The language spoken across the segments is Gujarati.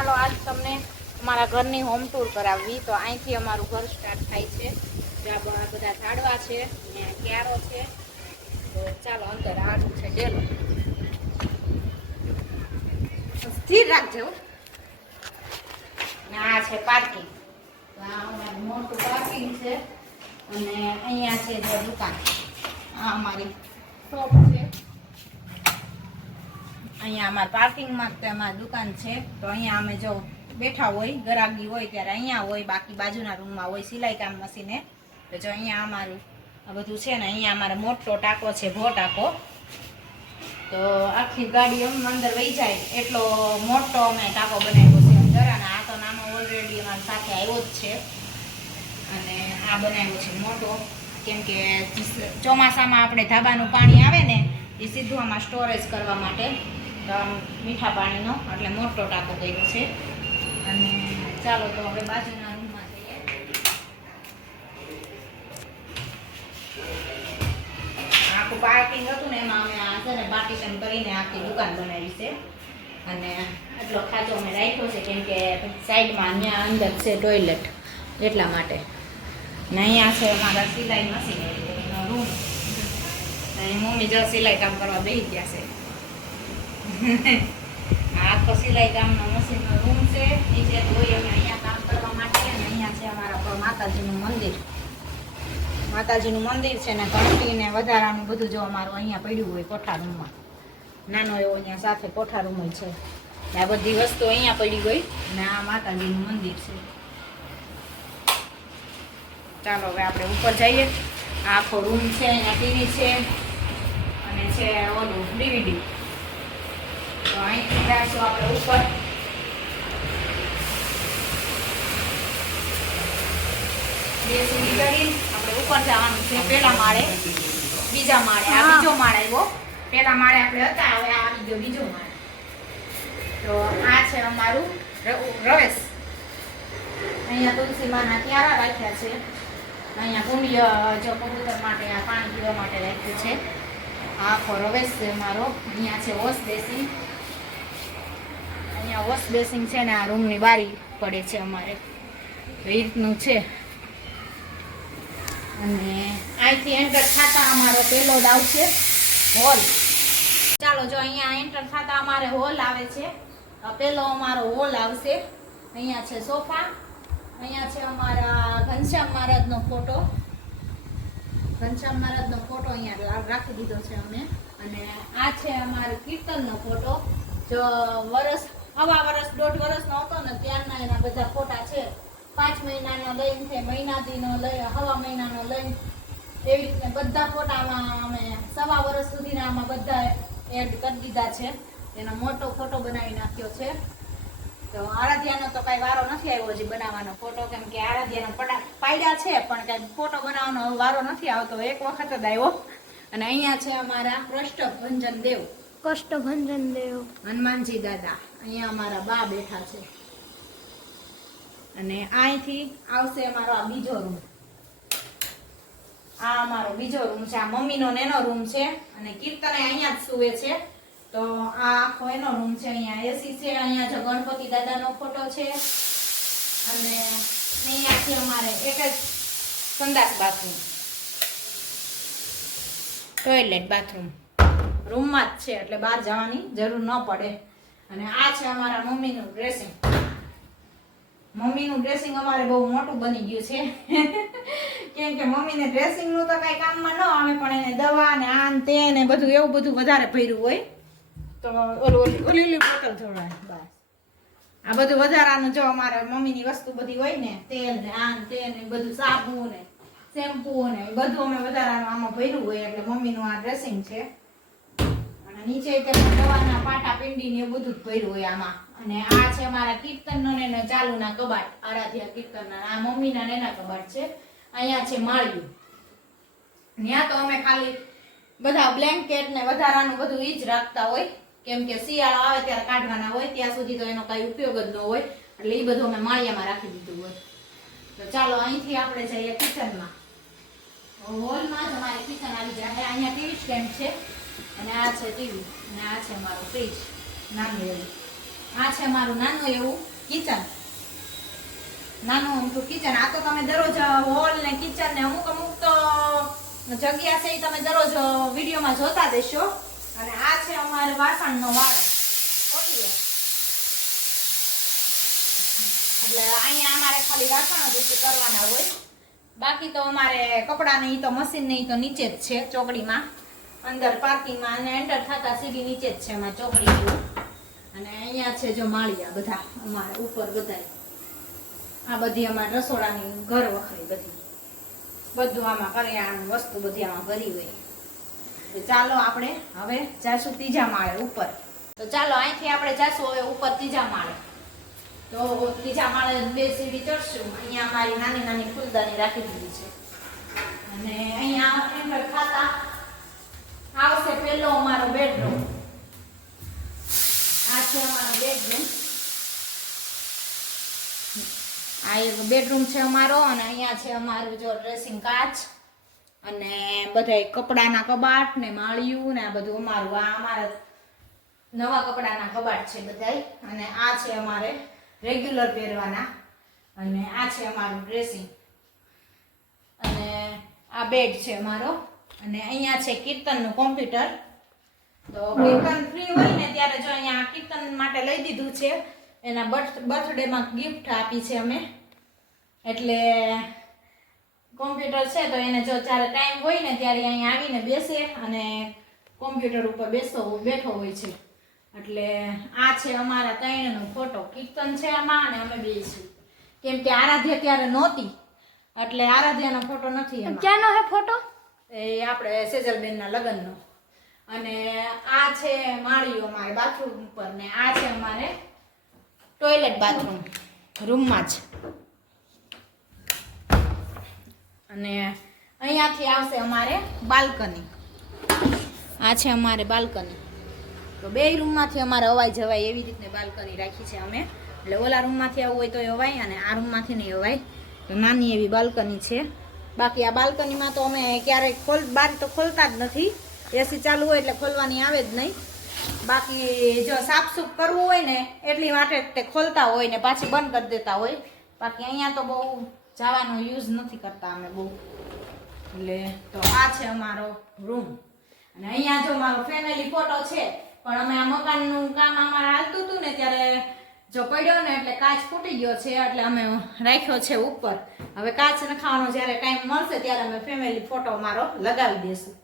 ચાલો આજ તમને અમારા ઘરની હોમ ટૂર કરાવવી. તો અહીંથી અમારું ઘર સ્ટાર્ટ થાય છે. જ્યાં બધા ઝાડવા છે ને ક્યારો છે. તો ચાલો અંદર આડું છે ડેલો. સ્થિર રાખજો. ને આ છે પાર્કિંગ. તો આ અમારું મોટું પાર્કિંગ છે. અને અહીંયા છે જો દુકાન. આ અમારી શોપ છે. અહીંયા અમારા પાર્કિંગમાં અમારી દુકાન છે. તો અહીંયા અમે જો બેઠા હોય, ગરાગી હોય ત્યારે અહીંયા હોય, બાકી બાજુના રૂમમાં હોય સિલાઈ કામ મશીને. તો જો અહીંયા અમારું આ બધું છે ને, અહીંયા અમારે મોટો ટાંકો છે, ભો ટાંકો. તો આખી ગાડી અંદર વહી જાય એટલો મોટો અમે ટાંકો બનાવ્યો છે અંદર. અને આ તો નાનો ઓલરેડી અમારી સાથે આવ્યો જ છે. અને આ બનાવ્યો છે મોટો, કેમ કે ચોમાસામાં આપણે ધાબાનું પાણી આવે ને એ સીધું આમાં સ્ટોરેજ કરવા માટે મીઠા પાણીનો, એટલે મોટો ટાંકો કર્યો છે. અને ચાલો તો હવે બાજુના રૂમમાં જઈએ. આખું પાર્કિંગ હતું ને એમાં અમે આ છે ને પાર્ટીશન કરીને આખી દુકાન બનાવી છે. અને એટલો ખાંચો અમે રાખ્યો છે કેમ કે સાઈડમાં અહીંયા અંદર છે ટોયલેટ, એટલા માટે. ને અહીંયા છે અમારા સિલાઈ મશીન એનો રૂમ. અને મમ્મી જો સિલાઈ કામ કરવા બેસી ગયા છે. આખો સિલાઈ કામનો મશીનનો રૂમ છે. નીચે ધોઈ અમે અહીંયા કામ કરવા માટે. અને અહીંયા છે અમારા માતાજીનું મંદિર. માતાજીનું મંદિર છે ને ઘંટી ને વધારાનું બધું જો અમારું અહીંયા પડ્યું હોય કોઠા રૂમમાં. નાનો એવો અહીંયા સાથે કોઠા રૂમ હોય છે. આ બધી વસ્તુ અહીંયા પડી ગઈ. ને આ માતાજીનું મંદિર છે. ચાલો હવે આપણે ઉપર જઈએ. આખો રૂમ છે, અહીંયા ટીવી છે અને છે ઓલું ડીવીડી. તો અહીંથી જઈશું આપણે ઉપર. બે સીડી કરી આપણે ઉપર જવાનું છે. પેલા માળે, બીજા માળે. આ બીજો માળ આવ્યો. પેલા માળે આપણે હતા, હવે આ આવી ગયો બીજો માળ. તો આ છે અમારું રવેશ. અહીંયા તુલસી માના ક્યારા રાખ્યા છે. અહીંયા કુંડીઓ જો કબૂતર માટે આ પાણી પીવા માટે રાખ્યું છે. આખો રવેશ છે મારો. અહીંયા છે વોશ બેસિંગ. અહીંયા વોશ બેસિંગ છે ને આ રૂમની બારી પડે છે અમારે. એ રીતનું છે. અને અહીંથી એન્ટર થતા અમારો પેલો જ આવશે હોલ. ચાલો જો અહીંયા એન્ટર થતા અમારે હોલ આવે છે. પેલો અમારો હોલ આવશે. અહીંયા છે સોફા. અહીંયા છે અમારા ઘનશ્યામ મહારાજનો ફોટો. ઘનશ્યામ મહારાજનો ફોટો અહીંયા રાખી દીધો છે અમે. અને આ છે અમારો કીર્તનનો ફોટો. જો વરસ, હવા વરસ, 1.5 વર્ષનો હતો ને ત્યારના એના બધા ફોટા છે. 5 મહિનાનો લઈને, મહિનાથીનો લઈ, હવા મહિનાનો લઈને, એવી રીતે બધા ફોટામાં અમે 1.25 વર્ષ સુધીના આમાં બધા એડ કરી દીધા છે. એનો મોટો ફોટો બનાવી નાખ્યો છે. તો આરાધ્યાનો તો કઈ વારો નથી આવ્યો હજી બનાવવાનો ફોટો, કેમ કે આરાધ્યાનો પાડ્યા છે પણ કઈ ફોટો બનાવવાનો વારો નથી આવતો. એક વખત જ આવ્યો. અને અહીંયા છે અમારા કષ્ટભંજન દેવ. કષ્ટભંજન દેવ હનુમાનજી દાદા. અહીંયા અમારા બા બેઠા છે. અને અહીંથી આવશે અમારો આ બીજો રૂમ. આ અમારો બીજો રૂમ છે. આ મમ્મીનો એનો રૂમ છે. અને કીર્તને અહીંયા જ સૂવે છે. તો આ આખો એનો રૂમ છે. અહીંયા એસી છે. અહીંયા જો ગણપતિ દાદાનો ફોટો છે. અને અહીંયા છે અમારે એક જ સંડાસ બાથરૂમ, ટોયલેટ બાથરૂમ રૂમમાં જ છે, એટલે બહાર જવાની જરૂર ન પડે. અને આ છે અમારા મમ્મીનું ડ્રેસિંગ. મમ્મીનું ડ્રેસિંગ અમારે બહુ મોટું બની ગયું છે. કેમ કે મમ્મીને ડ્રેસિંગનું તો કઈ કામમાં ન આવે, પણ એને દવા ને આન તે ને બધું એવું બધું વધારે ભર્યું હોય. તો ઓલી બોટલ જોડાય બસ. આ બધું વધારાનું જો અમારે મમ્મીની વસ્તુ બધી હોય ને, તેલ ને આન તે ને બધું, સાબુ ને શેમ્પુ ને બધું અમે વધારાનું આમાં ભર્યું હોય. એટલે મમ્મીનું આ ડ્રેસિંગ છે. અને નીચે દવાના પાટા પિંડી ને એવું બધું જ ભર્યું હોય આમાં. અને આ છે અમારા કીર્તનનો ને ચાલુના કબાટ. આરાધ્યા કીર્તનના. આ મમ્મીના એના કબાટ છે. અહીંયા છે માળિયું. ત્યાં તો અમે ખાલી બધા બ્લેન્કેટ ને વધારાનું બધું ઈ જ રાખતા હોય, કેમ કે શિયાળો આવે ત્યારે કાઢવાના હોય. ત્યાં સુધી તો એનો કઈ ઉપયોગ જ ન હોય. એટલે એ બધું અમે માળિયામાં રાખી દીધું હોય. તો ચાલો અહીંથી આપણે જઈએ કિચનમાં. હોલમાં જ અમારી કિચન આવી જાય. અહીંયા ટીવી સ્ટેન્ડ છે. અને આ છે ટીવી. અને આ છે મારું ફ્રીજ નાનું એવું. આ છે મારું નાનું એવું કિચન, નાનું અમથું કિચન. આ તો તમે દરરોજ હોલ ને કિચન ને અમુક તો જગ્યા છે એ તમે દરરોજ વિડીયોમાં જોતા દેશો. અને આ છે અમારે વાસણનો વાળો, એટલે અહીંયા અમારે ખાલી વાસણ જ કરવાના હોય. બાકી તો અમારે કપડાં ને ઈ તો મશીન ને ઈ તો નીચે જ છે ચોકડીમાં, અંદર પાર્કિંગમાં, અને એન્ટર થતા સીધી નીચે જ છે એમાં ચોકડી. અને અહીંયા છે જો માળિયા બધા અમારે ઉપર બધા. આ બધી અમારે રસોડાની ઘર વખરી બધું આમાં કરિયાણાની વસ્તુ બધી આમાં ભરી હોય. તો ચાલો આપણે હવે જાશું ત્રીજા માળે ઉપર. તો ચાલો અહીંથી આપણે જાશું હવે ઉપર ત્રીજા માળે. તો ત્રીજા માળે 2 સીડી ચડશું. અહીંયા અમારી નાની નાની ફૂલદાની રાખી દીધી છે. અને અહીંયા એન્ટર થતા આવશે પેલો અમારો બેડરૂમ. આ છે અમારો બેડરૂમ. આ એક બેડરૂમ છે અમારો. અને અહીંયા છે અમારું જો ડ્રેસિંગ કાચ અને બધા કપડાના કબાટ ને માળિયું ને આ બધું અમારું. આ અમારા નવા કપડાના કબાટ છે બધાય. અને આ છે અમારે રેગ્યુલર પહેરવાના. અને આ છે અમારું ડ્રેસિંગ. અને આ બેડ છે અમારો. અને અહીંયા છે કીર્તનનું કોમ્પ્યુટર. તો કીર્તન ફ્રી હોય ને ત્યારે જો અહીંયા કીર્તન માટે લઈ દીધું છે. એના બર્થડેમાં ગિફ્ટ આપી છે અમે. એટલે કોમ્પ્યુટર છે તો એને જો જ્યારે ટાઈમ હોય ને ત્યારે અહીંયા આવીને બેસે અને કોમ્પ્યુટર ઉપર બેઠો હોય છે. એટલે આ છે અમારા ત્રણનો ફોટો. કીર્તન છે આમાં અને અમે બે છીએ. કેમ કે આરાધ્ય ત્યારે નહોતી એટલે આરાધ્યાનો ફોટો નથી એમાં. ક્યાંનો હે ફોટો? એ આપણે સેજલબેનના લગ્નનો. અને આ છે માળીઓ અમારે બાથરૂમ ઉપર. ને આ છે અમારે ટોયલેટ બાથરૂમ રૂમમાં જ. અને અહીંયાથી આવશે અમારે બાલ્કની. આ છે અમારે બાલ્કની. તો બે રૂમમાંથી અમારે અવાય જવાય એવી રીતની બાલ્કની રાખી છે અમે. એટલે ઓલા રૂમમાંથી આવવું હોય તો અવાય અને આ રૂમમાંથી નહીં અવાય. તો નાની એવી બાલ્કની છે. બાકી આ બાલ્કનીમાં તો અમે ક્યારેય બારી તો ખોલતા જ નથી. એસી ચાલુ હોય એટલે ખોલવાની આવે જ નહીં. બાકી જો સાફસૂફ કરવું હોય ને એટલી માટે તે ખોલતા હોય ને પાછી બંધ કરી દેતા હોય. બાકી અહીંયા તો બહુ જવાનો યુઝ નથી કરતા અમે બહુ. એટલે તો આ છે અમારો રૂમ. અને અહીંયા જો મારો ફેમિલી ફોટો છે. પણ અમે આ મકાનનું કામ અમારે હાલતું હતું ને ત્યારે જો પડ્યો ને એટલે કાચ ફૂટી ગયો છે. એટલે અમે રાખ્યો છે ઉપર. હવે કાચ નખાવાનો જ્યારે ટાઈમ મળશે ત્યારે અમે ફેમિલી ફોટો અમારો લગાવી દઈશું.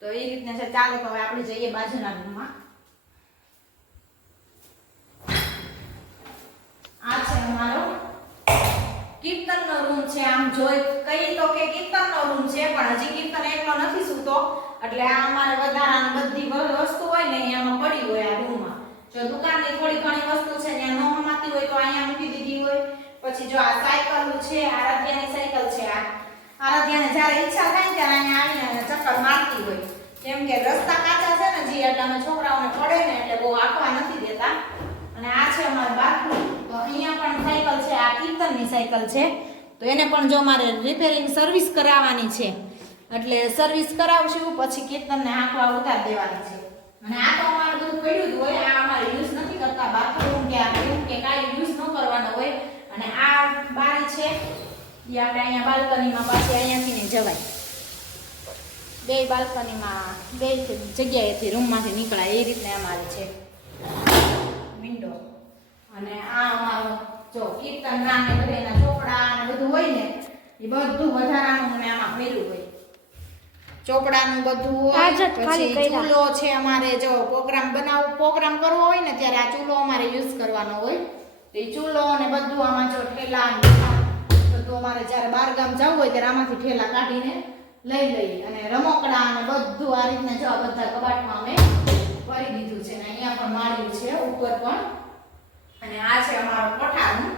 તો એ રીતના છે. ચાલો તો હવે આપણે જઈએ બાજુના રૂમમાં. આ છે અમારો કીર્તનનો રૂમ છે. આમ જોઈ કઈ તો કે કીર્તનનો રૂમ છે પણ હજી કીર્તન એકલો નથી સૂતો. એટલે આ અમારે વધારાની બધી વસ્તુ હોય ને એમાં પડી હોય આ રૂમમાં. જો દુકાનની થોડી ઘણી વસ્તુ છે ત્યાં ન હમાતી હોય તો અહીંયા મૂકી દીધી હોય. પછી જો આ સાયકલ છે, આરાધ્યાની સાયકલ છે. આ આરાધ્યાને જ્યારે ઈચ્છા થાય ત્યારે અહીંયા આવીને ચક્કર મારતી હોય. કેમ કે રસ્તા કાચા છે ને જી એટલે અમે છોકરાઓને પડે ને એટલે બહુ આંકવા નથી દેતા. અને આ છે અમારું બાથરૂમ. તો અહીંયા પણ સાયકલ છે. આ કીર્તનની સાયકલ છે. તો એને પણ જો મારે રિપેરિંગ સર્વિસ કરાવવાની છે. એટલે સર્વિસ કરાવશું પછી કીર્તનને આંકવા ઉતાર દેવાની છે. અને આ તો અમારે બધું પડ્યું જ હોય. આ અમારે યુઝ નથી કરતા બાથરૂમ કે આ રૂમ કે કાંઈ યુઝ ન કરવાનો હોય. અને આ બારી છે એ આપણે અહીંયા બાલ્કનીમાં પાછી અહીંયાથી નહીં જવાય. બે બાલ્કનીમાં બે જગ્યાએથી રૂમમાંથી નીકળાય એ રીતને અમારે છે વિન્ડો. અને આ અમારો જો કીર્તન ના ને બધાના ચોપડા ને બધું હોય ને એ બધું વધારાનું મને આમાં ભર્યું હોય. ચોપડાનું બધું હોય. પછી ચૂલો છે અમારે જો પ્રોગ્રામ કરવો હોય ને ત્યારે આ ચૂલો અમારે યુઝ કરવાનો હોય. તો એ ચૂલો ને બધું આમાં જો ઠેલા બધું અમારે જ્યારે બહાર ગામ જવું હોય ત્યારે આમાંથી ઠેલા કાઢીને લઈ લઈએ. અને રમકડા અને બધું આ રીતના જો બધા કબાટમાં અમે ભરી દીધું છે. અને અહીંયા પણ માળ્યું છે ઉપર પણ. અને આ છે અમારો કોઠા રૂમ.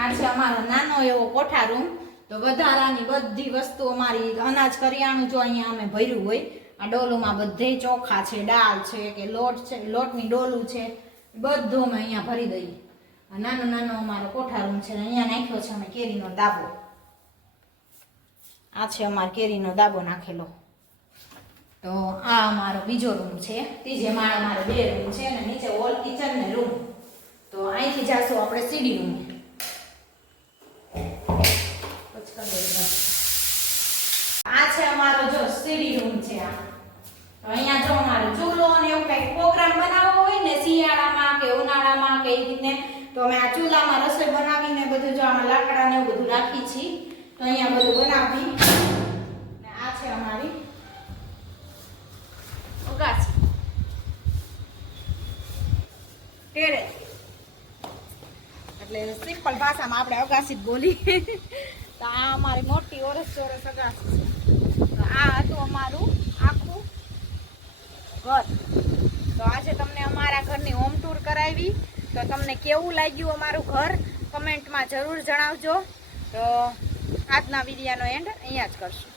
આ છે અમારો નાનો એવો કોઠા રૂમ. તો વધારાની બધી વસ્તુ અમારી અનાજ કરિયાણું જો અહીંયા અમે ભર્યું હોય. આ ડોલુમાં બધે ચોખા છે, દાળ છે કે લોટ છે, લોટની ડોલું છે, બધું અમે અહીંયા ભરી દઈએ. નાનો નાનો અમારો કોઠા રૂમ છે. અહીંયા નાખ્યો છે અમે કેરીનો દાબો. આ છે અમારો કેરીનો દાબો નાખેલો. તો આ અમારો બીજો રૂમ છે. ત્રીજે માળે અમારે 2 રૂમ છે અને નીચે હોલ કિચન ને રૂમ. અહીંથી જાશું આપણે સીડી રૂમ. આ છે અમારો જો સીડી રૂમ છે આ. તો અહીંયા જો અમારો ચૂલો અને એવું કંઈક પ્રોગ્રામ બનાવવો હોય ને શિયાળામાં કે ઉનાળામાં કે એવી રીતે તો અમે આ ચૂલામાં રસોઈ બનાવીને બધું જો આમાં લાકડા ને એવું બધું રાખી છીએ. તો અહીંયા બધું બનાવી ને આ છે અમારી અગાસી ટેરેસ. એટલે સિમ્પલ ભાષામાં આપણે અગાસી જ બોલી. તો આ અમારી મોટી ઓરસ ચોરસ અગાસી છે. તો આ હતું અમારું આખું ઘર. તો આજે તમને અમારા ઘરની હોમ ટૂર કરાવી. તો તમને કેવું લાગ્યું અમારું ઘર કમેન્ટમાં જરૂર જણાવજો. તો આજના વિડીયોનો એન્ડ અહીંયા જ કરશું.